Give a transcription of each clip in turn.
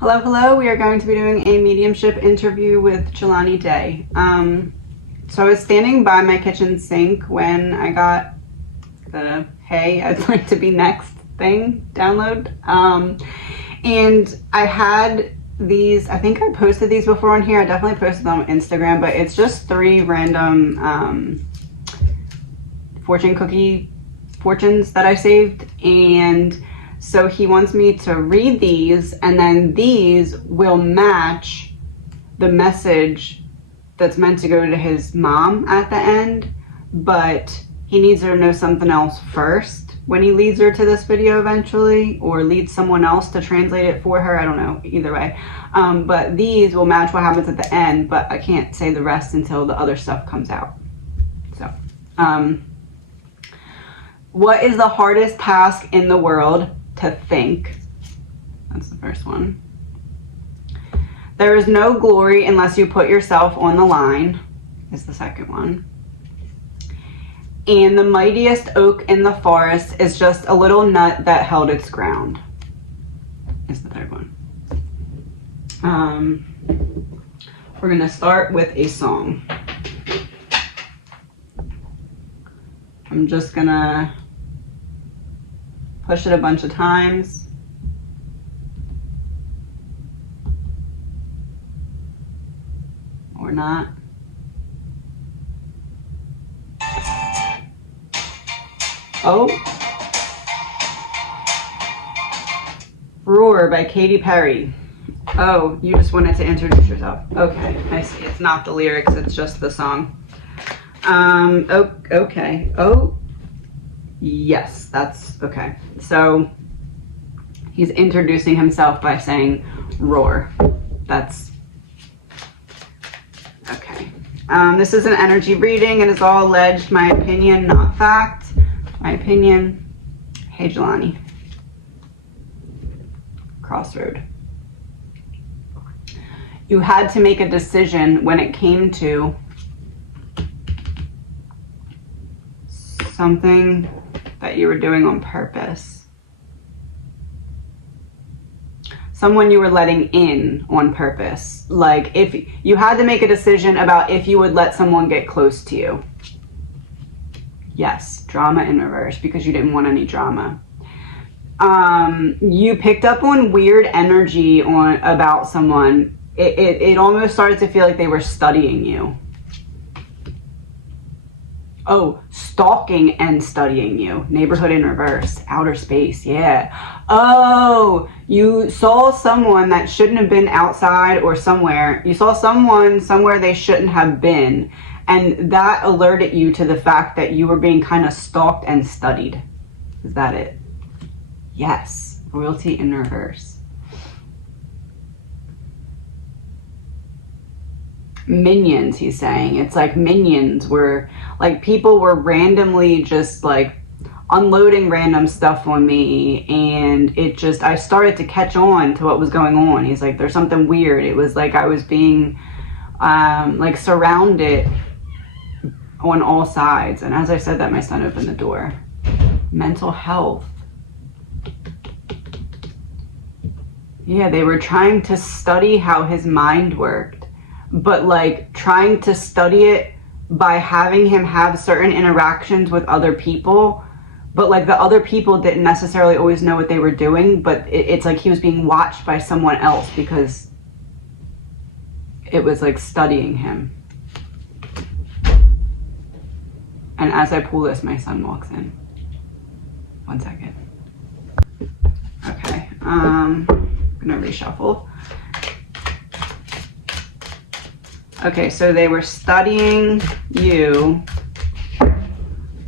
Hello, hello. We are going to be doing a mediumship interview with Jelani Day. So I was standing by my kitchen sink when I got the "Hey, I'd like to be next" thing download. And I had these, I think I posted these before on here. I definitely posted them on Instagram, but it's just 3 random fortune cookie fortunes that I saved. And so he wants me to read these, and then these will match the message that's meant to go to his mom at the end, but he needs her to know something else first when he leads her to this video eventually, or leads someone else to translate it for her. I don't know, either way. But these will match what happens at the end, but I can't say the rest until the other stuff comes out. So, what is the hardest task in the world to think? That's the first one. There is no glory unless you put yourself on the line, is the second one. And the mightiest oak in the forest is just a little nut that held its ground, is the third one. We're gonna start with a song. I'm just gonna push it a bunch of times. Or not. Oh. Roar by Katy Perry. Oh, you just wanted to introduce yourself. Okay, I see. It's not the lyrics, it's just the song. Oh, okay. Oh, yes, that's okay. So he's introducing himself by saying roar. That's okay. This is an energy reading. It is all alleged, my opinion, not fact. My opinion. Hey, Jelani. Crossroad. You had to make a decision when it came to something that you were doing on purpose. Someone you were letting in on purpose. Like, if you had to make a decision about if you would let someone get close to you. Yes, drama in reverse, because you didn't want any drama. You picked up on weird energy about someone. It almost started to feel like they were studying you. Oh, stalking and studying you. Neighborhood in reverse. Outer space, yeah. Oh, you saw someone that shouldn't have been outside or somewhere. You saw someone somewhere they shouldn't have been. And that alerted you to the fact that you were being kind of stalked and studied. Is that it? Yes. Royalty in reverse. Minions, he's saying. It's like minions were, like, people were randomly just like unloading random stuff on me, and I started to catch on to what was going on. He's like, there's something weird. It was like I was being like surrounded on all sides. And as I said that, my son opened the door. Mental health. Yeah, they were trying to study how his mind worked, but like trying to study it by having him have certain interactions with other people, but like the other people didn't necessarily always know what they were doing, but it's like he was being watched by someone else because it was like studying him. And as I pull this, my son walks in. 1 second. Okay, I'm gonna reshuffle. Okay, so they were studying you,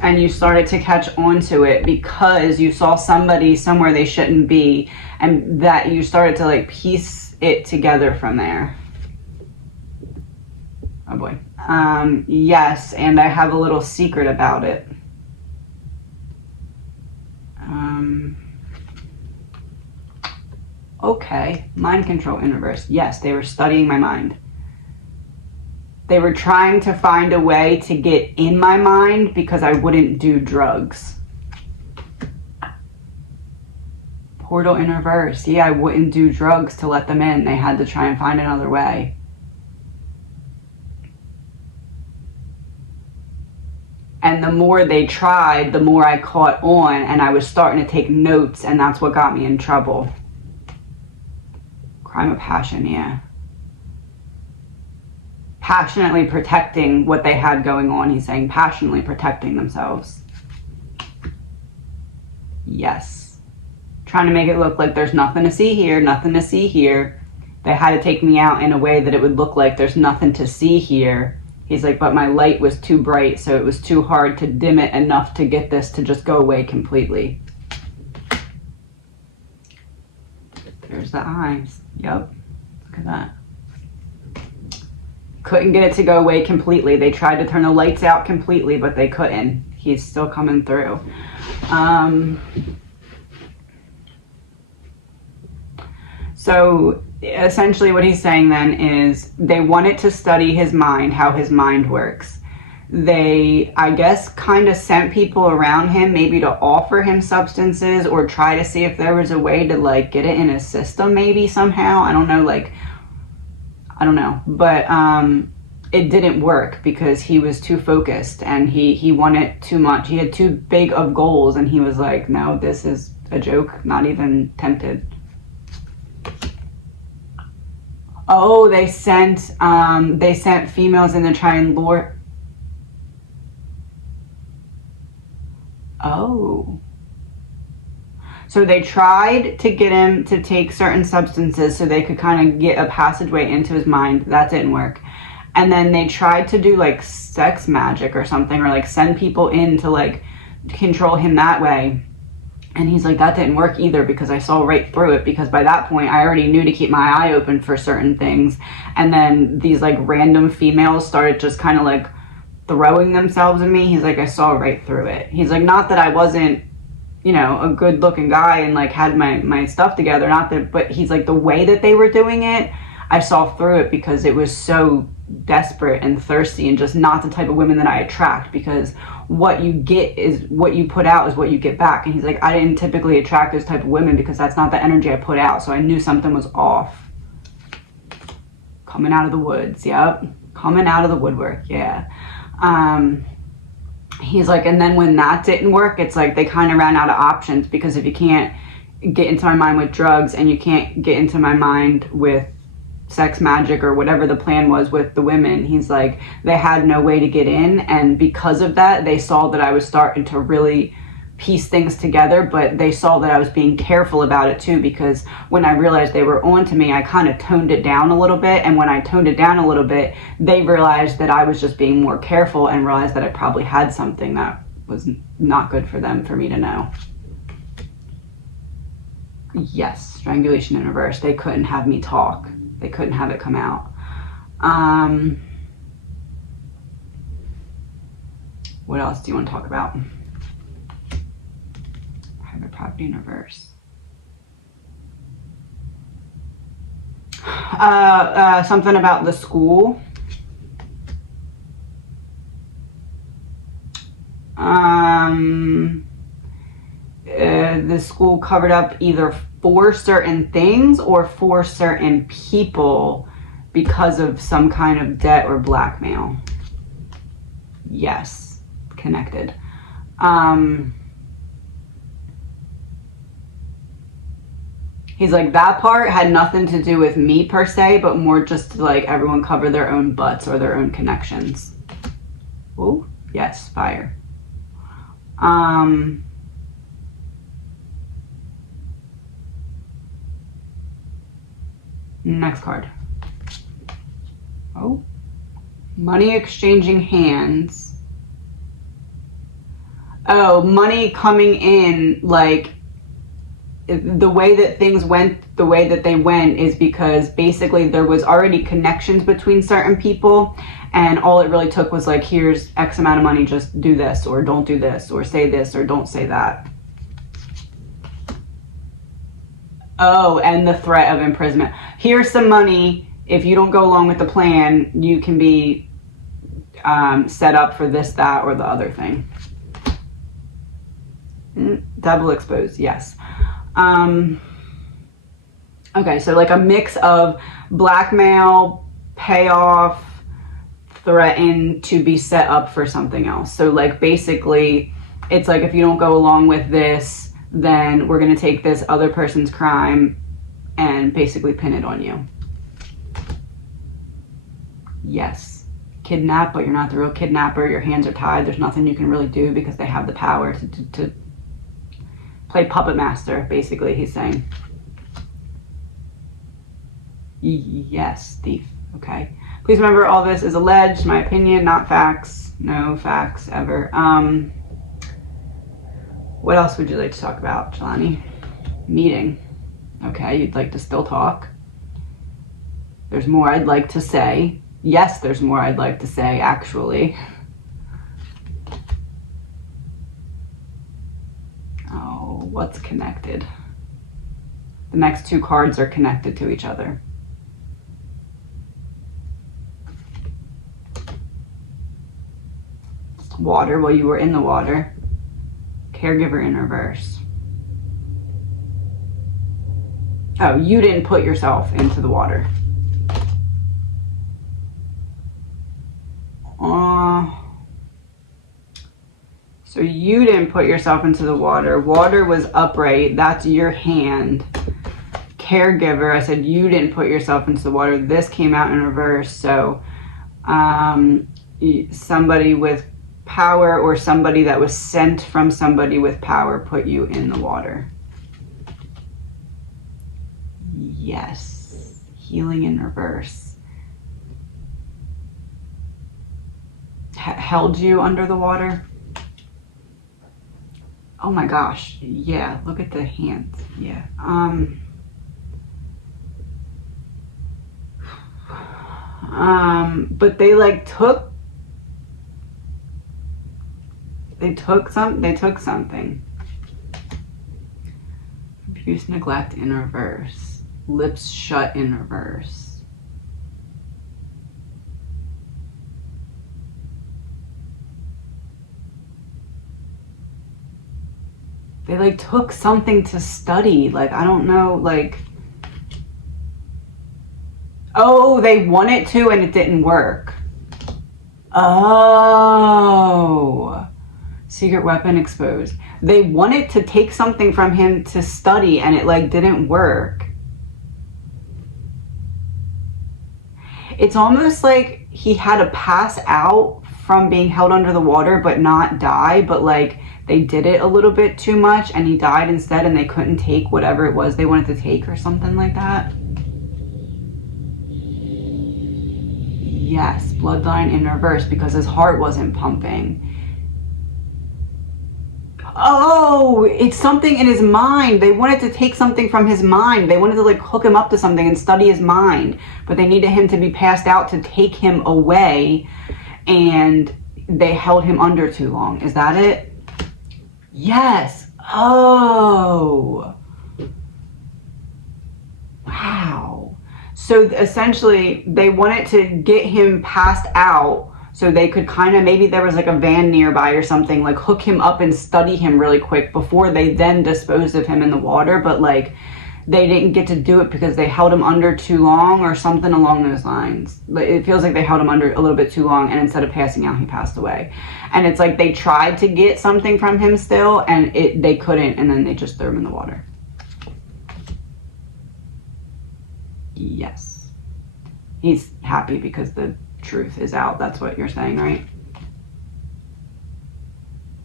and you started to catch on to it because you saw somebody somewhere they shouldn't be, and that you started to like piece it together from there. Oh boy. Yes, and I have a little secret about it. Okay, mind control in reverse. Yes, they were studying my mind. They were trying to find a way to get in my mind because I wouldn't do drugs. Portal in reverse. Yeah, I wouldn't do drugs to let them in. They had to try and find another way. And the more they tried, the more I caught on, and I was starting to take notes, and that's what got me in trouble. Crime of passion, yeah. Passionately protecting what they had going on. He's saying passionately protecting themselves. Yes. Trying to make it look like there's nothing to see here, nothing to see here. They had to take me out in a way that it would look like there's nothing to see here. He's like, but my light was too bright, so it was too hard to dim it enough to get this to just go away completely. There's the eyes. Yep. Look at that. Couldn't get it to go away completely. They tried to turn the lights out completely, but they couldn't. He's still coming through. So essentially what he's saying then is they wanted to study his mind, how his mind works. They, I guess, kind of sent people around him maybe to offer him substances or try to see if there was a way to like get it in his system maybe somehow. I don't know, like, I don't know. But it didn't work because he was too focused and he wanted too much. He had too big of goals and he was like, no, this is a joke, not even tempted. Oh, they sent females in to try and lure. Oh. So they tried to get him to take certain substances so they could kind of get a passageway into his mind. That didn't work. And then they tried to do like sex magic or something, or like send people in to like control him that way. And he's like, that didn't work either because I saw right through it, because by that point I already knew to keep my eye open for certain things. And then these like random females started just kind of like throwing themselves at me. He's like, I saw right through it. He's like, not that I wasn't, you know, a good looking guy and like had my stuff together, not that, but he's like, the way that they were doing it, I saw through it because it was so desperate and thirsty and just not the type of women that I attract, because what you get is what you put out is what you get back. And he's like, I didn't typically attract those type of women because that's not the energy I put out. So I knew something was off. Coming out of the woods. Yep. Coming out of the woodwork. Yeah. He's like, and then when that didn't work, it's like they kind of ran out of options, because if you can't get into my mind with drugs and you can't get into my mind with sex magic or whatever the plan was with the women, he's like, they had no way to get in. And because of that, they saw that I was starting to really piece things together, but they saw that I was being careful about it too, because when I realized they were on to me, I kind of toned it down a little bit. And when I toned it down a little bit, they realized that I was just being more careful and realized that I probably had something that was not good for them for me to know. Yes, strangulation in reverse. They couldn't have me talk. They couldn't have it come out. What else do you want to talk about? Private property in reverse. Something about the school. The school covered up either for certain things or for certain people because of some kind of debt or blackmail. Yes, connected. He's like, that part had nothing to do with me per se, but more just to like everyone cover their own butts or their own connections. Oh, yes, fire. Next card. Oh, money exchanging hands. Oh, money coming in, like the way that things went the way that they went is because basically there was already connections between certain people, and all it really took was like, here's X amount of money, just do this or don't do this or say this or don't say that. Oh, and the threat of imprisonment. Here's some money. If you don't go along with the plan, you can be set up for this, that, or the other thing. Double exposed, yes. Okay, so like a mix of blackmail, payoff, threaten to be set up for something else. So like basically it's like, if you don't go along with this, then we're going to take this other person's crime and basically pin it on you. Yes. Kidnap, but you're not the real kidnapper. Your hands are tied. There's nothing you can really do because they have the power to play puppet master, basically, he's saying. Yes, thief. Okay. Please remember, all this is alleged, my opinion, not facts. No facts ever. What else would you like to talk about, Jelani? Meeting. Okay, you'd like to still talk. There's more I'd like to say. Yes, there's more I'd like to say, actually. Oh, what's connected? The next two cards are connected to each other. Water, well, you were in the water. Caregiver in reverse. Oh, you didn't put yourself into the water. So you didn't put yourself into the water. Water was upright. That's your hand. Caregiver, I said you didn't put yourself into the water. This came out in reverse. So somebody with power, or somebody that was sent from somebody with power, put you in the water. Yes. Healing in reverse. Held you under the water. Oh my gosh. Yeah, look at the hands. Yeah. But they like took something. Abuse, neglect in reverse. Lips shut in reverse. They like took something to study. Like, I don't know, like, oh, they wanted to and it didn't work. Oh. Secret weapon exposed. They wanted to take something from him to study and it like didn't work. It's almost like he had to pass out from being held under the water but not die, but like they did it a little bit too much and he died instead, and they couldn't take whatever it was they wanted to take or something like that. Yes, bloodline in reverse because his heart wasn't pumping. Oh, it's something in his mind. They wanted to take something from his mind. They wanted to like hook him up to something and study his mind, but they needed him to be passed out to take him away, and they held him under too long. Is that it? Yes. Oh. Wow. So essentially they wanted to get him passed out so they could kind of, maybe there was like a van nearby or something, like hook him up and study him really quick before they then disposed of him in the water. But like they didn't get to do it because they held him under too long or something along those lines. It feels like they held him under a little bit too long, and instead of passing out, he passed away. And it's like they tried to get something from him still, and they couldn't, and then they just threw him in the water. Yes. He's happy because the truth is out. That's what you're saying, right?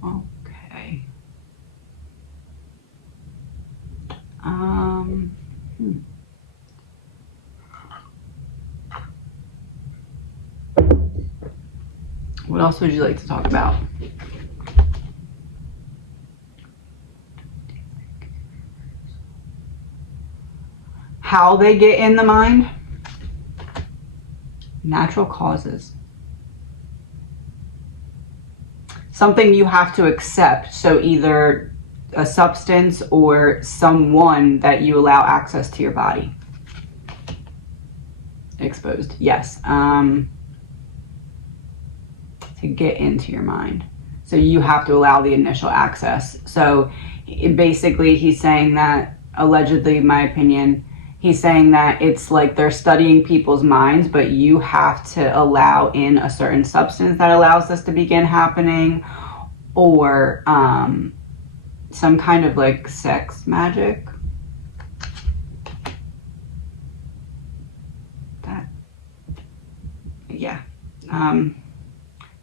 Okay. What else would you like to talk about? How they get in the mind? Natural causes. Something you have to accept. So either a substance or someone that you allow access to your body. Exposed. Yes. To get into your mind. So you have to allow the initial access. So basically he's saying that allegedly, my opinion, he's saying that it's like they're studying people's minds, but you have to allow in a certain substance that allows this to begin happening, or some kind of like sex magic. That, yeah.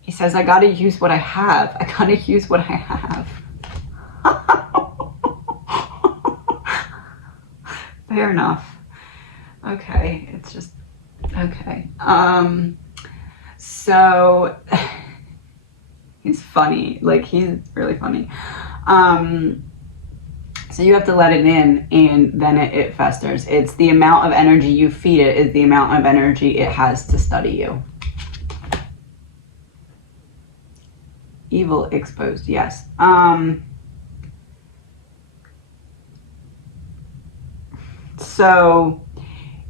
He says, I gotta use what I have. I gotta use what I have. Fair enough. Okay, it's just, okay. So, he's funny. Like, he's really funny. So you have to let it in, and then it festers. It's the amount of energy you feed it is the amount of energy it has to study you. Evil exposed, yes. So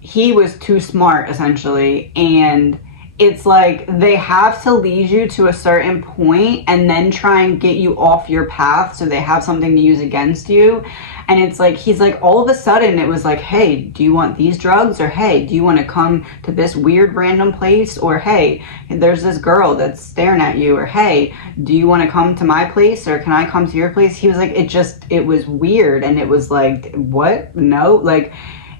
he was too smart, essentially, and it's like they have to lead you to a certain point and then try and get you off your path so they have something to use against you. And it's like, he's like, all of a sudden it was like, hey, do you want these drugs? Or hey, do you want to come to this weird random place? Or hey, there's this girl that's staring at you. Or hey, do you want to come to my place? Or can I come to your place? He was like, it was weird. And it was like, what? No, like,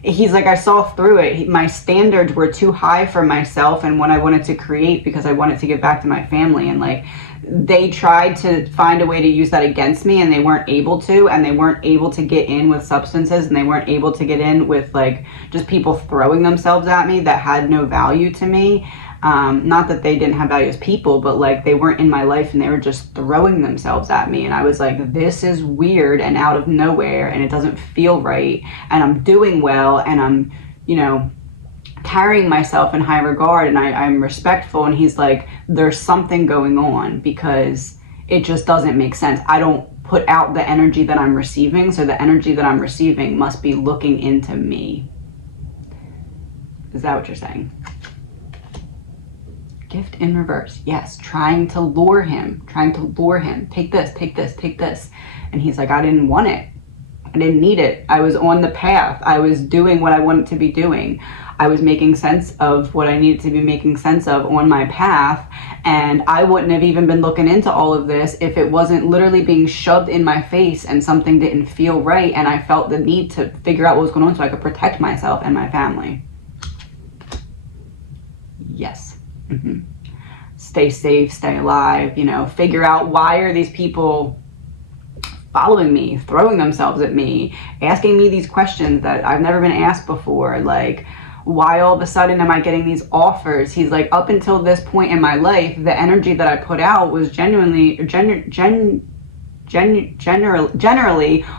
he's like, I saw through it. My standards were too high for myself and what I wanted to create, because I wanted to give back to my family. And like, they tried to find a way to use that against me, and they weren't able to, and they weren't able to get in with substances, and they weren't able to get in with like just people throwing themselves at me that had no value to me. Not that they didn't have value as people, but like they weren't in my life and they were just throwing themselves at me. And I was like, this is weird and out of nowhere, and it doesn't feel right, and I'm doing well, and I'm, you know, carrying myself in high regard, and I'm respectful. And he's like, there's something going on, because it just doesn't make sense. I don't put out the energy that I'm receiving, so the energy that I'm receiving must be looking into me. Is that what you're saying? Gift in reverse. Yes, trying to lure him. Take this, take this, take this. And he's like, I didn't want it. I didn't need it. I was on the path. I was doing what I wanted to be doing. I was making sense of what I needed to be making sense of on my path. And I wouldn't have even been looking into all of this if it wasn't literally being shoved in my face and something didn't feel right. And I felt the need to figure out what was going on so I could protect myself and my family. Yes. Mm-hmm. Stay safe, stay alive, you know, figure out, why are these people following me, throwing themselves at me, asking me these questions that I've never been asked before? Like, why all of a sudden am I getting these offers? He's like, up until this point in my life, the energy that I put out was generally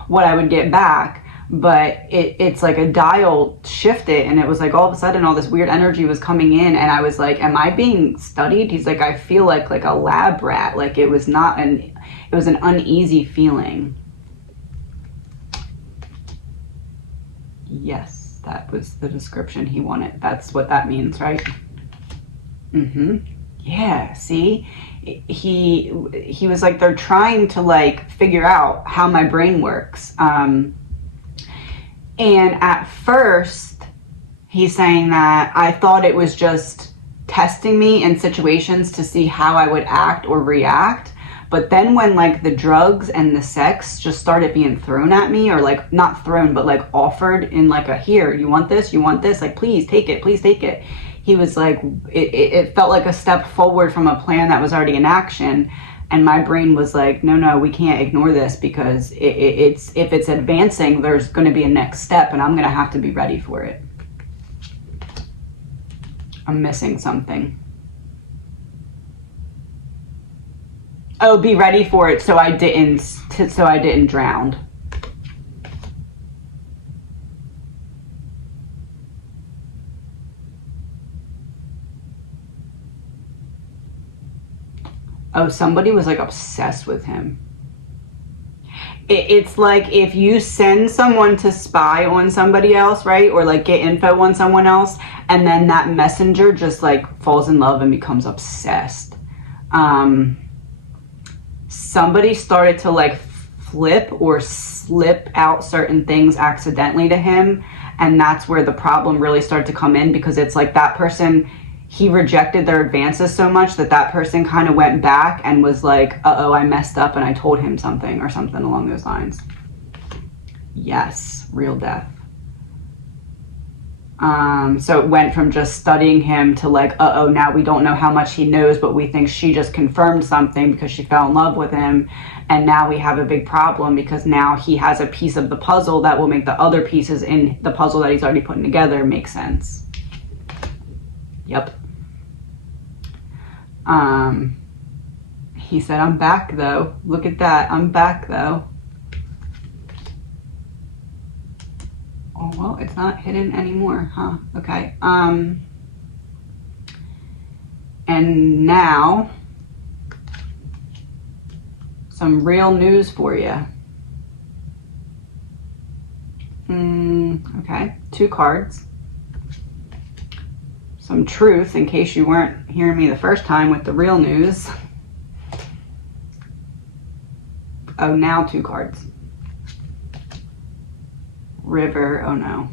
what I would get back. But it's like a dial shifted, and it was like all of a sudden all this weird energy was coming in, and I was like, am I being studied? He's like, I feel like a lab rat. Like, it was an uneasy feeling. Yes, that was the description he wanted. That's what that means, right? Mm-hmm. Yeah, see? He was like, they're trying to like figure out how my brain works. And at first, he's saying that I thought it was just testing me in situations to see how I would act or react. But then when like the drugs and the sex just started being thrown at me, or like not thrown, but like offered in like a, here, you want this, like, please take it, please take it. He was like, it felt like a step forward from a plan that was already in action. And my brain was like, no, we can't ignore this, because if it's advancing, there's going to be a next step, and I'm going to have to be ready for it. I'm missing something. Oh, be ready for it so I didn't drown. Oh, somebody was like obsessed with him. It's like if you send someone to spy on somebody else, right? Or like get info on someone else, and then that messenger just like falls in love and becomes obsessed. Somebody started to like flip or slip out certain things accidentally to him. And that's where the problem really started to come in, because it's like that person, he rejected their advances so much that that person kind of went back and was like, uh-oh, I messed up and I told him something, or something along those lines. Yes, real death. So it went from just studying him to like, uh-oh, now we don't know how much he knows, but we think she just confirmed something because she fell in love with him. And now we have a big problem because now he has a piece of the puzzle that will make the other pieces in the puzzle that he's already putting together make sense. Yep. He said, I'm back though. Look at that. I'm back though. Oh, well, it's not hidden anymore, huh? Okay. And now, some real news for you. Okay, 2 cards. Some truth, in case you weren't hearing me the first time with the real news. Oh, now 2 cards. River, oh no.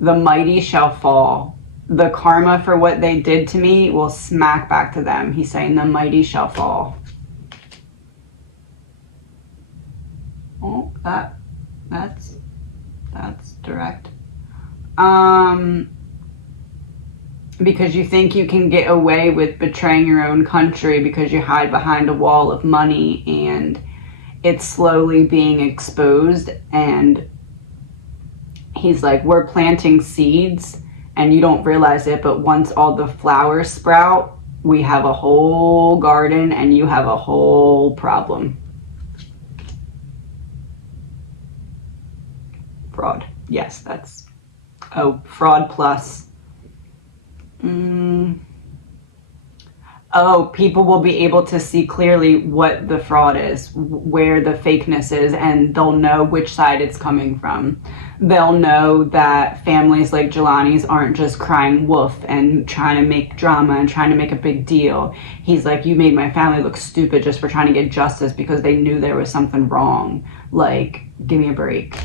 The mighty shall fall. The karma for what they did to me will smack back to them. He's saying the mighty shall fall. Oh, that's direct. Because you think you can get away with betraying your own country because you hide behind a wall of money, and it's slowly being exposed. And he's like, we're planting seeds and you don't realize it, but once all the flowers sprout, we have a whole garden and you have a whole problem. Fraud. Yes, that's, oh, fraud plus. Oh, people will be able to see clearly what the fraud is, where the fakeness is, and they'll know which side it's coming from. They'll know that families like Jelani's aren't just crying wolf and trying to make drama and trying to make a big deal. He's like, you made my family look stupid just for trying to get justice because they knew there was something wrong. Like, give me a break.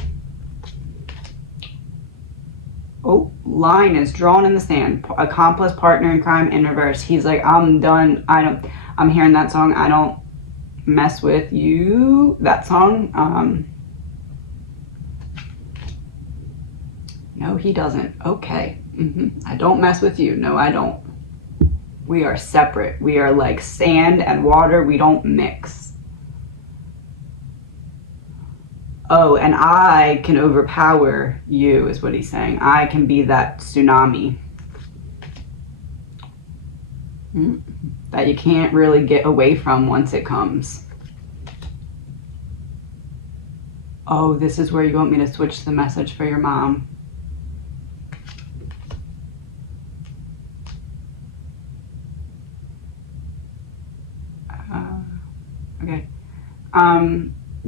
Oh, line is drawn in the sand. Accomplice, partner in crime, in reverse. He's like, I'm done. I'm hearing that song. I don't mess with you. That song. No, he doesn't. Okay. I don't mess with you. No, I don't. We are separate. We are like sand and water. We don't mix. Oh, and I can overpower you, is what he's saying. I can be that tsunami that you can't really get away from once it comes. Oh, this is where you want me to switch the message for your mom. Okay.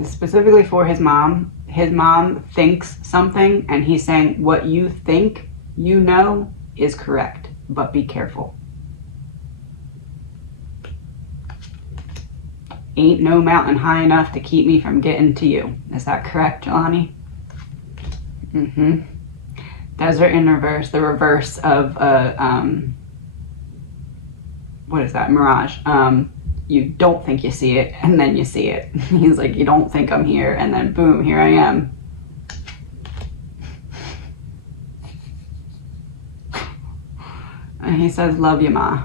Specifically for his mom. His mom thinks something, and he's saying what you think you know is correct, but be careful. Ain't no mountain high enough to keep me from getting to you. Is that correct, Jelani? Desert in reverse, the reverse of what is that? Mirage. You don't think you see it, and then you see it. He's like, you don't think I'm here, and then boom, here I am. And he says, love you, Ma.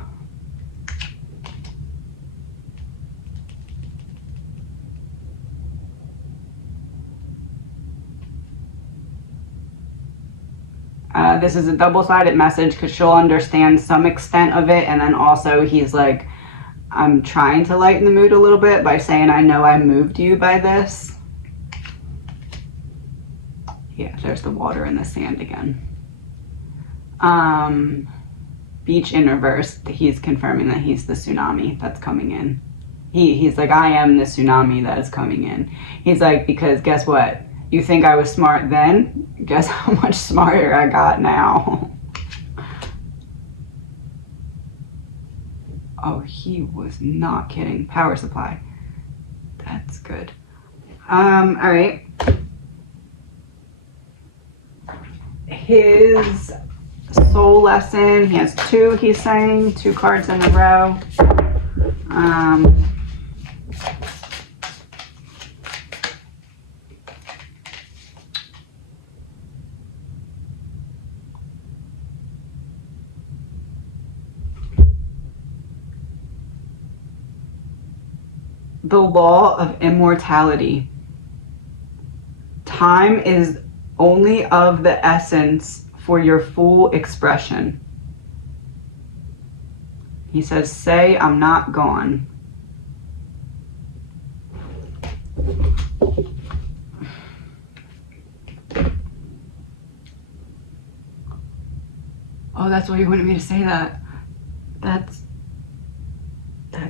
This is a double-sided message because she'll understand some extent of it, and then also he's like, I'm trying to lighten the mood a little bit by saying, I know I moved you by this. Yeah, there's the water and the sand again. Beach in reverse. He's confirming that he's the tsunami that's coming in. He's like, I am the tsunami that is coming in. He's like, because guess what? You think I was smart then? Guess how much smarter I got now. Oh, he was not kidding. Power supply. That's good. All right. His soul lesson, he has 2, he's saying, 2 cards in a row. The law of immortality. Time is only of the essence for your full expression. He says, say, I'm not gone. Oh, that's why you wanted me to say that. That's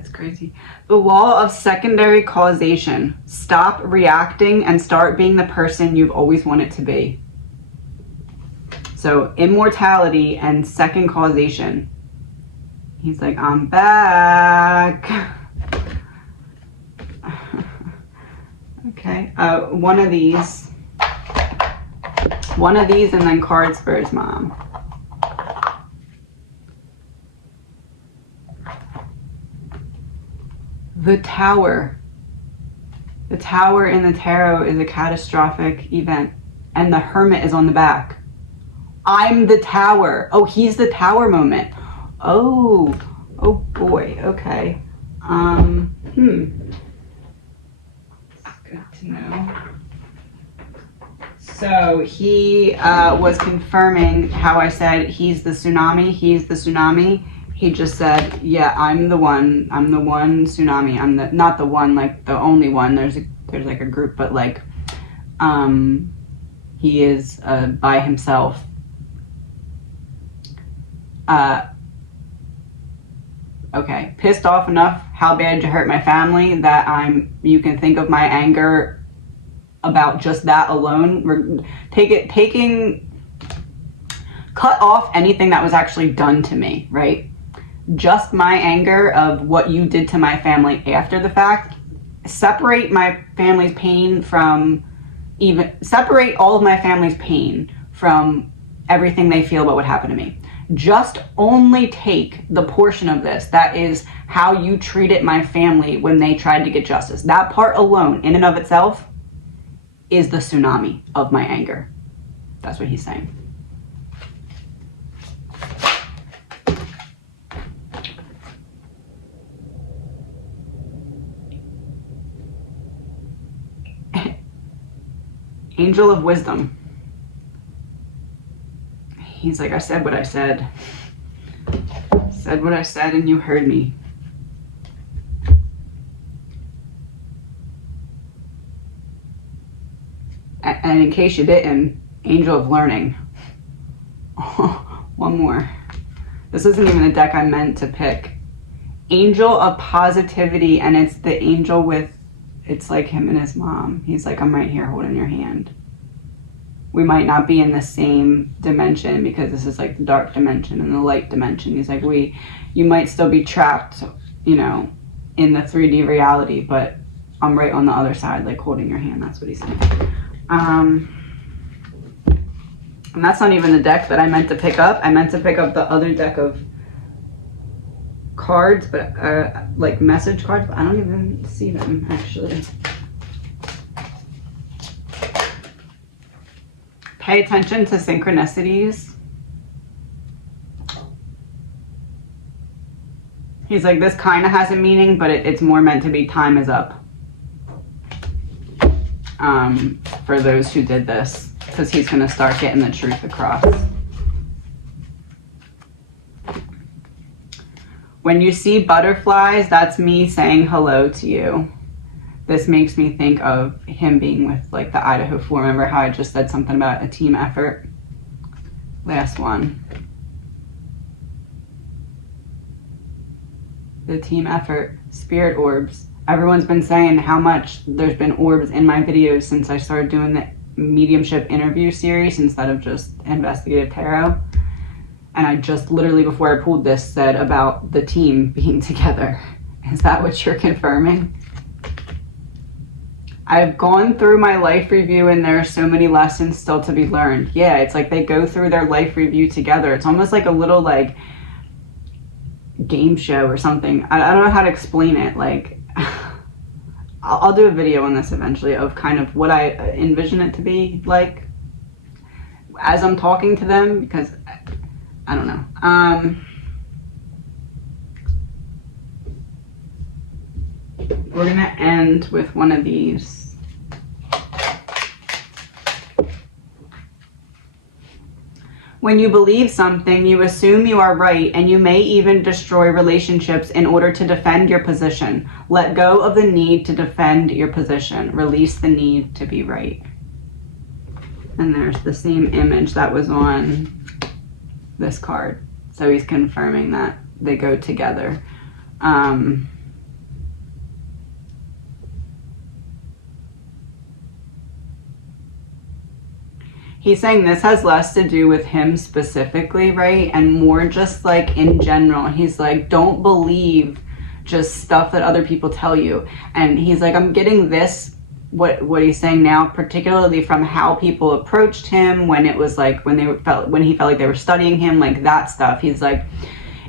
crazy. The law of secondary causation. Stop reacting and start being the person you've always wanted to be. So immortality and second causation. He's like, I'm back. Okay. One of these and then cards for his mom. The Tower. The Tower in the tarot is a catastrophic event. And the Hermit is on the back. I'm the Tower. Oh, he's the Tower moment. Oh boy. Okay. Good to know. So he was confirming how I said he's the tsunami. He's the tsunami. He just said, yeah, I'm the one tsunami. I'm the, not the one, like the only one. There's like a group, but like, he is by himself. Okay, pissed off enough how bad you hurt my family that you can think of my anger about just that alone. Cut off anything that was actually done to me, right? Just my anger of what you did to my family after the fact. Separate my family's pain from separate all of my family's pain from everything they feel about what happened to me. Just only take the portion of this that is how you treated my family when they tried to get justice. That part alone, in and of itself, is the tsunami of my anger. That's what he's saying. Angel of Wisdom. He's like, I said what I said. Said what I said and you heard me. And in case you didn't, Angel of Learning. One more. This isn't even a deck I meant to pick. Angel of Positivity, and it's the angel with, it's like him and his mom. He's like, I'm right here holding your hand. We might not be in the same dimension because this is like the dark dimension and the light dimension. He's like, you might still be trapped, you know, in the 3D reality, but I'm right on the other side, like holding your hand. That's what he's saying. And that's not even the deck that I meant to pick up. I meant to pick up the other deck of cards, but like message cards, but I don't even see them actually. Pay attention to synchronicities. He's like, this kind of has a meaning, but it's more meant to be time is up. For those who did this, because he's going to start getting the truth across. When you see butterflies, that's me saying hello to you. This makes me think of him being with like the Idaho 4. Remember how I just said something about a team effort? Last one. The team effort, spirit orbs. Everyone's been saying how much there's been orbs in my videos since I started doing the mediumship interview series instead of just investigative tarot. And I just literally before I pulled this said about the team being together. Is that what you're confirming? I've gone through my life review and there are so many lessons still to be learned. Yeah, it's like they go through their life review together. It's almost like a little like game show or something. I don't know how to explain it. Like, I'll do a video on this eventually of kind of what I envision it to be like as I'm talking to them, because I don't know. We're gonna end with one of these. When you believe something, you assume you are right, and you may even destroy relationships in order to defend your position. Let go of the need to defend your position. Release the need to be right. And there's the same image that was on this card. So he's confirming that they go together. He's saying this has less to do with him specifically, right? And more just like in general. He's like, don't believe just stuff that other people tell you. And he's like, I'm getting this, what he's saying now, particularly from how people approached him when it was like, when he felt like they were studying him, like that stuff. He's like,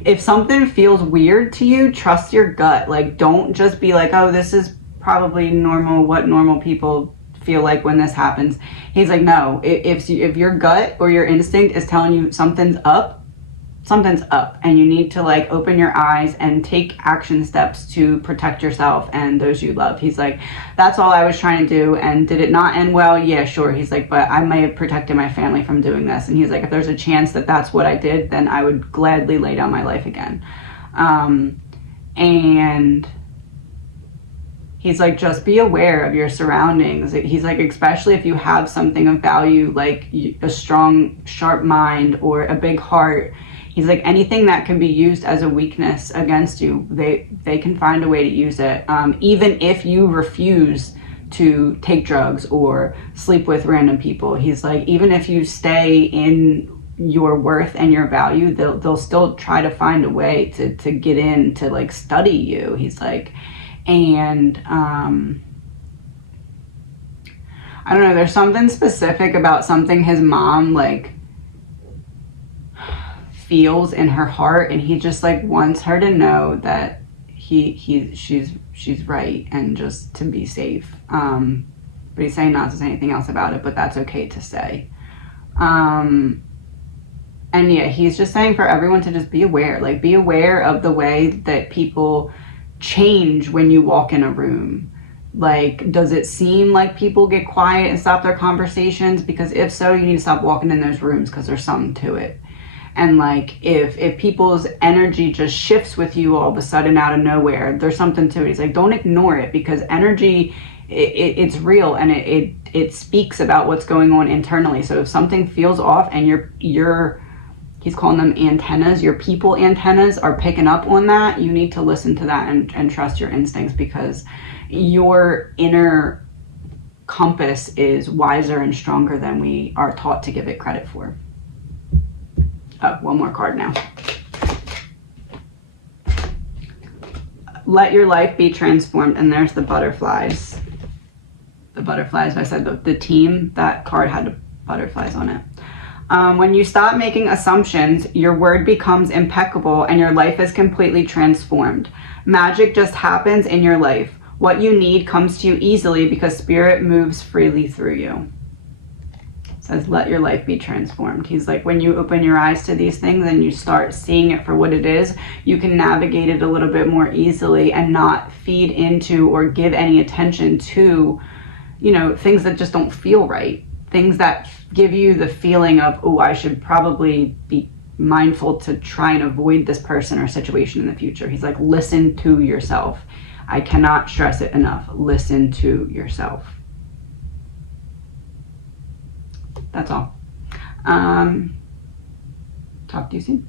if something feels weird to you, trust your gut. Like, don't just be like, oh, this is probably normal, what normal people feel like when this happens. He's like, no, if your gut or your instinct is telling you something's up, and you need to like open your eyes and take action steps to protect yourself and those you love. He's like, that's all I was trying to do. And did it not end well? Yeah, sure. He's like, but I may have protected my family from doing this. And he's like, if there's a chance that that's what I did, then I would gladly lay down my life again. And he's like, just be aware of your surroundings. He's like, especially if you have something of value, like a strong, sharp mind or a big heart. He's like, anything that can be used as a weakness against you, they can find a way to use it. Even if you refuse to take drugs or sleep with random people. He's like, even if you stay in your worth and your value, they'll still try to find a way to get in to like study you. He's like, and I don't know, there's something specific about something his mom like feels in her heart, and he just like wants her to know that she's right and just to be safe. But he's saying not to say anything else about it, but that's okay to say. And yeah, he's just saying for everyone to just be aware, like be aware of the way that people change when you walk in a room. Like, does it seem like people get quiet and stop their conversations? Because if so, you need to stop walking in those rooms, because there's something to it. And like, if people's energy just shifts with you all of a sudden out of nowhere, there's something to it. He's like, don't ignore it, because energy, it's real, and it speaks about what's going on internally. So if something feels off and your he's calling them antennas, your people antennas are picking up on that, you need to listen to that and trust your instincts, because your inner compass is wiser and stronger than we are taught to give it credit for. Oh, one more card now. Let your life be transformed. And there's the butterflies. The butterflies, I said the team, that card had the butterflies on it. When you stop making assumptions, your word becomes impeccable and your life is completely transformed. Magic just happens in your life. What you need comes to you easily because spirit moves freely through you. It says, let your life be transformed. He's like, when you open your eyes to these things and you start seeing it for what it is, you can navigate it a little bit more easily and not feed into or give any attention to, you know, things that just don't feel right. Things that give you the feeling of, oh, I should probably be mindful to try and avoid this person or situation in the future. He's like, listen to yourself. I cannot stress it enough. Listen to yourself. That's all. Talk to you soon.